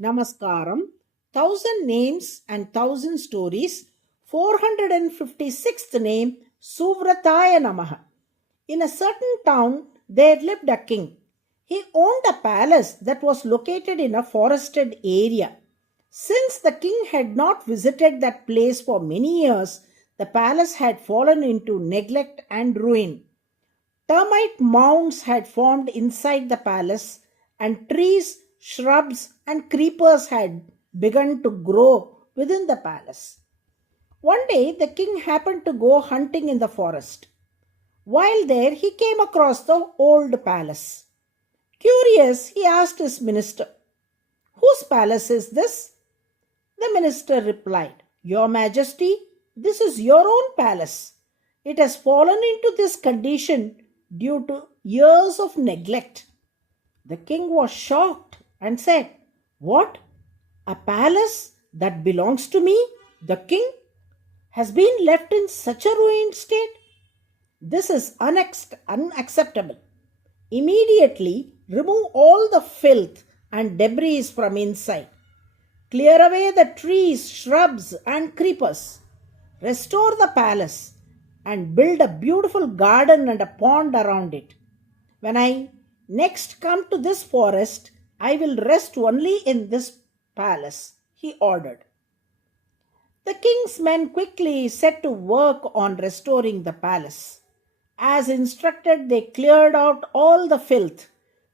Namaskaram, 1000 names and 1000 stories, 456th name, SUVRATAAYA NAMAH. In a certain town, there lived a king. He owned a palace that was located in a forested area. Since the king had not visited that place for many years, the palace had fallen into neglect and ruin. Termite mounds had formed inside the palace, and trees, shrubs, and creepers had begun to grow within the palace. One day, the king happened to go hunting in the forest. While there, he came across the old palace. Curious, he asked his minister, "Whose palace is this?" The minister replied, "Your Majesty, this is your own palace. It has fallen into this condition due to years of neglect." The king was shocked and said, "What? A palace that belongs to me, the king, has been left in such a ruined state? This is unacceptable. Immediately remove all the filth and debris from inside. Clear away the trees, shrubs, and creepers. Restore the palace and build a beautiful garden and a pond around it. When I next come to this forest, I will rest only in this palace," he ordered. The king's men quickly set to work on restoring the palace. As instructed, they cleared out all the filth,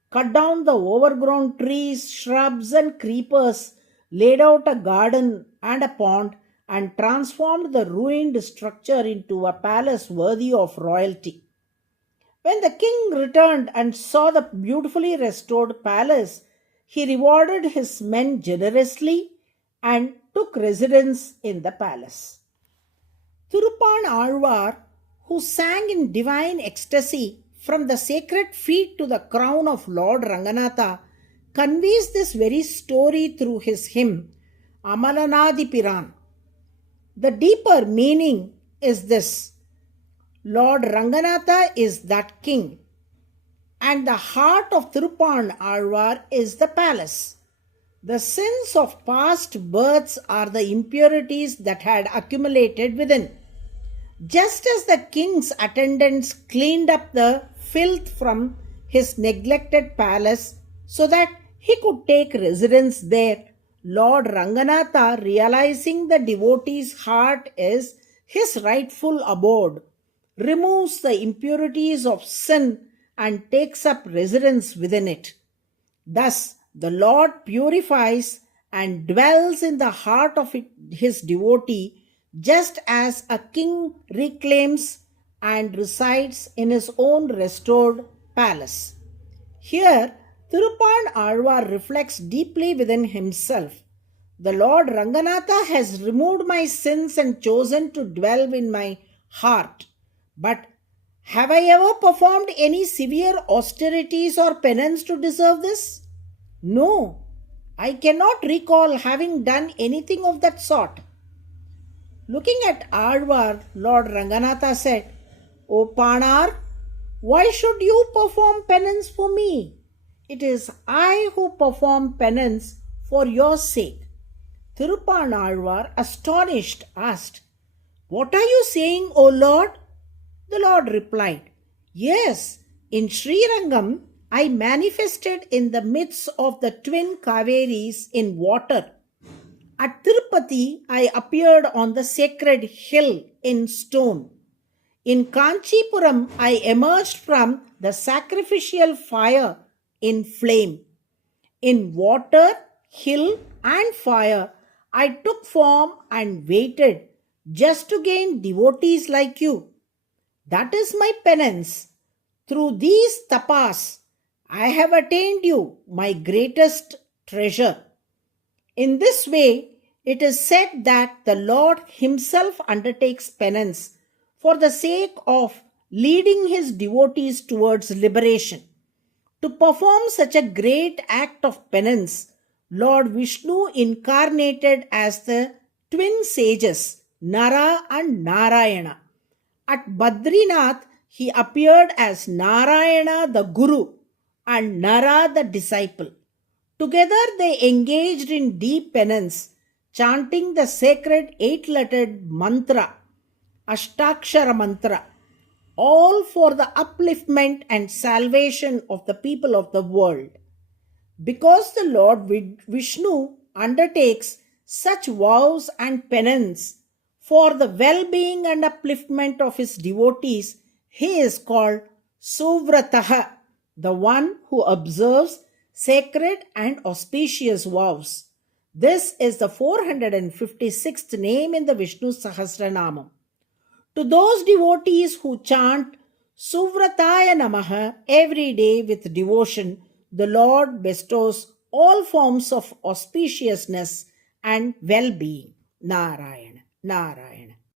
cut down the overgrown trees, shrubs, and creepers, laid out a garden and a pond, and transformed the ruined structure into a palace worthy of royalty. When the king returned and saw the beautifully restored palace, he rewarded his men generously and took residence in the palace. Thirupan Alvar, who sang in divine ecstasy from the sacred feet to the crown of Lord Ranganatha, conveys this very story through his hymn, Amalanadi Piran. The deeper meaning is this: Lord Ranganatha is that king, and the heart of Thirupan Alvar is the palace. The sins of past births are the impurities that had accumulated within. Just as the king's attendants cleaned up the filth from his neglected palace so that he could take residence there, Lord Ranganatha, realizing the devotee's heart is his rightful abode, removes the impurities of sin and takes up residence within it. Thus, the Lord purifies and dwells in the heart of his devotee, just as a king reclaims and resides in his own restored palace. Here, Thirupan Alvar reflects deeply within himself. The Lord Ranganatha has removed my sins and chosen to dwell in my heart. But have I ever performed any severe austerities or penance to deserve this? No, I cannot recall having done anything of that sort. Looking at Alvar, Lord Ranganatha said, "O Panar, why should you perform penance for me? It is I who perform penance for your sake." Thirupan Alvar, astonished, asked, "What are you saying, O Lord?" The Lord replied, "Yes, in Srirangam, I manifested in the midst of the twin Kaveris in water. At Tirupati, I appeared on the sacred hill in stone. In Kanchipuram, I emerged from the sacrificial fire in flame. In water, hill, and fire, I took form and waited just to gain devotees like you. That is my penance. Through these tapas, I have attained you, my greatest treasure." In this way, it is said that the Lord himself undertakes penance for the sake of leading his devotees towards liberation. To perform such a great act of penance, Lord Vishnu incarnated as the twin sages, Nara and Narayana. At Badrinath, he appeared as Narayana the Guru and Nara the disciple. Together they engaged in deep penance, chanting the sacred eight-lettered mantra, Ashtakshara mantra, all for the upliftment and salvation of the people of the world. Because the Lord Vishnu undertakes such vows and penance for the well being and upliftment of his devotees, he is called SUVRATAAYA, the one who observes sacred and auspicious vows. This is the 456th name in the Vishnu Sahasranamam. To those devotees who chant SUVRATAAYA NAMAH every day with devotion, the Lord bestows all forms of auspiciousness and well being. Narayana, Narayana.